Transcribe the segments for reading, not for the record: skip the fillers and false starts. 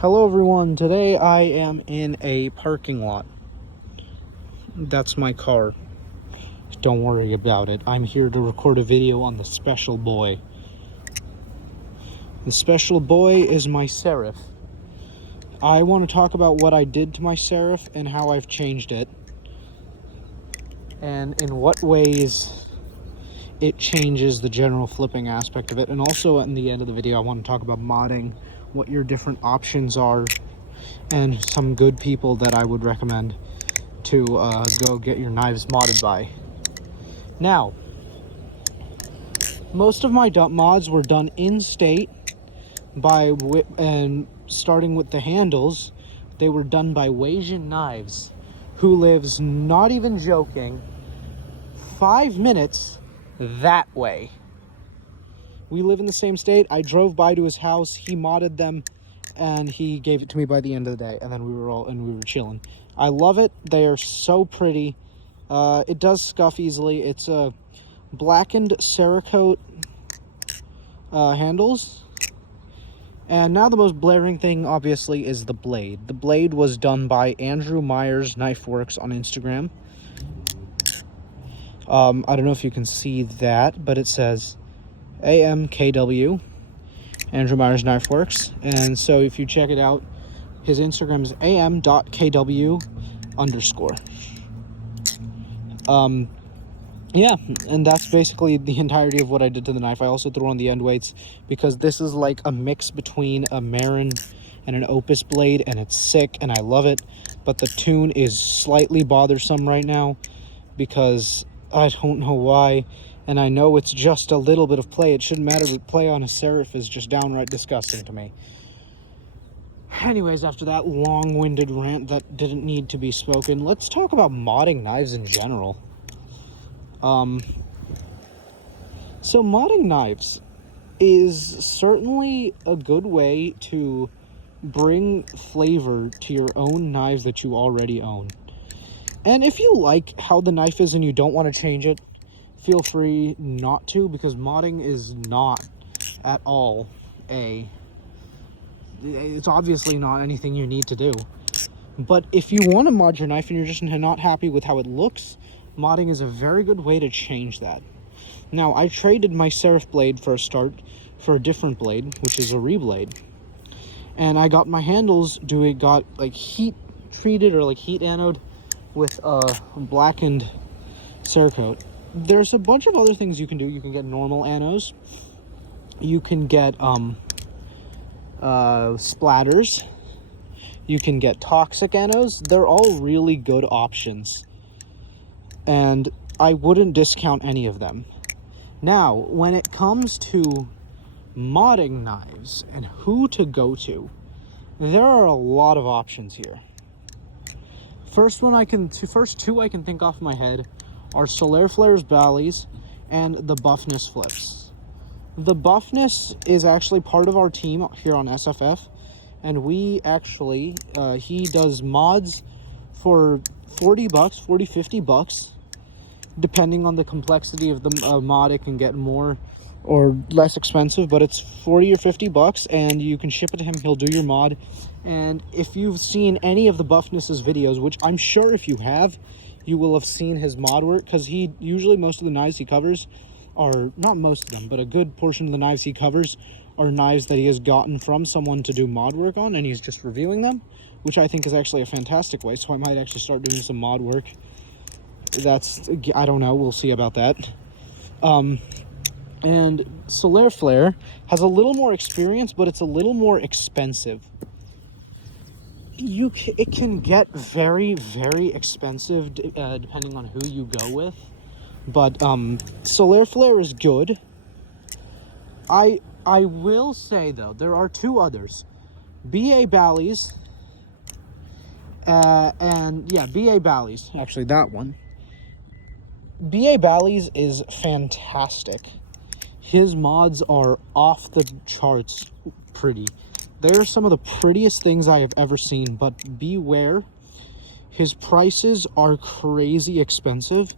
Hello everyone, today I am in a parking lot. That's my car. Don't worry about it. I'm here to record a video on the special boy. The special boy is my serif. I want to talk about what I did to my serif and how I've changed it. And in what ways it changes the general flipping aspect of it. And also in the end of the video I want to talk about modding, what your different options are, and some good people that I would recommend to go get your knives modded by. Now, most of my mods were done in-state and starting with the handles, they were done by Weijin Knives, who lives, not even joking, 5 minutes that way. We live in the same state. I drove by to his house, he modded them, and he gave it to me by the end of the day, and then we were chilling. I love it. They are so pretty. It does scuff easily. It's a blackened Cerakote handles. And now the most blaring thing, obviously, is the blade. The blade was done by Andrew Myers Knife Works on Instagram. I don't know if you can see that, but it says AMKW, Andrew Myers Knife Works. And so if you check it out, his Instagram is am.kw_. Yeah, and that's basically the entirety of what I did to the knife. I also threw on the end weights because this is like a mix between a Marin and an Opus blade, and it's sick and I love it. But the tune is slightly bothersome right now because I don't know why. And I know it's just a little bit of play. It shouldn't matter, but play on a serif is just downright disgusting to me. Anyways, after that long-winded rant that didn't need to be spoken, let's talk about modding knives in general. So modding knives is certainly a good way to bring flavor to your own knives that you already own. And if you like how the knife is and you don't want to change it, feel free not to, because modding is not at all it's obviously not anything you need to do. But if you want to mod your knife and you're just not happy with how it looks, modding is a very good way to change that. Now, I traded my serif blade for a start for a different blade, which is a reblade. And I got my handles got like heat treated or like heat anode with a blackened Cerakote. There's a bunch of other things you can do. You can get normal anodes. You can get splatters. You can get toxic anodes. They're all really good options, and I wouldn't discount any of them. Now, when it comes to modding knives and who to go to, there are a lot of options here. First two I can think off my head are Solaire Flares Ballies and the Buffness Flips. The Buffness is actually part of our team here on SFF, and we actually, he does mods for $40, 50 bucks, depending on the complexity of the mod. It can get more or less expensive, but it's 40 or 50 bucks, and you can ship it to him. He'll do your mod. And if you've seen any of the Buffness's videos, which I'm sure if you have, you will have seen his mod work, because he usually, most of the knives he covers are, not most of them, but a good portion of the knives he covers are knives that he has gotten from someone to do mod work on, and he's just reviewing them, which I think is actually a fantastic way. So I might actually start doing some mod work. I don't know, we'll see about that. And Solaire Flare has a little more experience, but it's a little more expensive. It can get very, very expensive depending on who you go with. But Solaire Flare is good. I will say, though, there are two others. BA Bally's. BA Bally's. Actually, that one. BA Bally's is fantastic. His mods are off the charts pretty. They're some of the prettiest things I have ever seen, but beware. His prices are crazy expensive.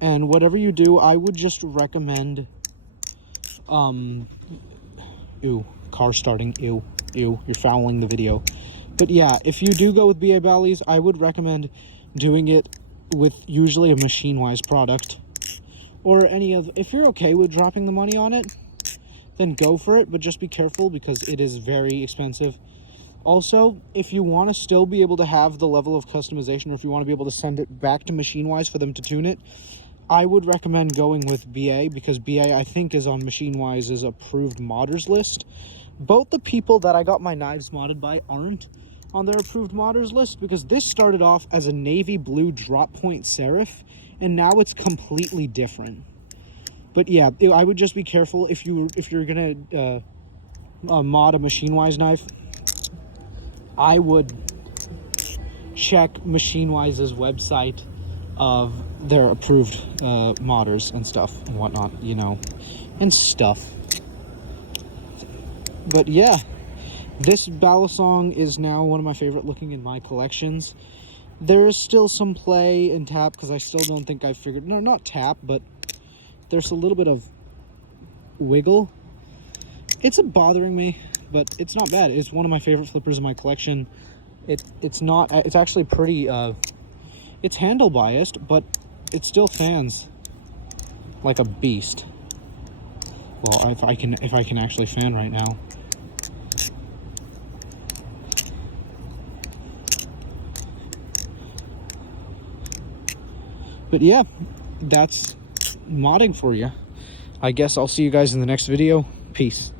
And whatever you do, I would just recommend, car starting, ew, you're fouling the video. But yeah, if you do go with BA Bally's, I would recommend doing it with usually a machine-wise product. Or any of, if you're okay with dropping the money on it, then go for it, but just be careful because it is very expensive. Also, if you want to still be able to have the level of customization, or if you want to be able to send it back to machine-wise for them to tune it, I would recommend going with BA, because BA, I think, is on machine-wise's approved modders list. Both the people that I got my knives modded by aren't on their approved modders list, because this started off as a navy blue drop point serif, and now it's completely different. But yeah, I would just be careful if you're gonna mod a machine-wise knife. I would check machine-wise's website of their approved modders and stuff and whatnot, you know, and stuff. But yeah, this balisong is now one of my favorite looking in my collections. There is still some play in tap, because I still don't think I've figured, no, not tap, but there's a little bit of wiggle. It's bothering me, but it's not bad. It's one of my favorite flippers in my collection. It's actually pretty, it's handle biased, but it still fans like a beast. Well, if I can actually fan right now. But yeah, that's modding for you. I guess I'll see you guys in the next video. Peace.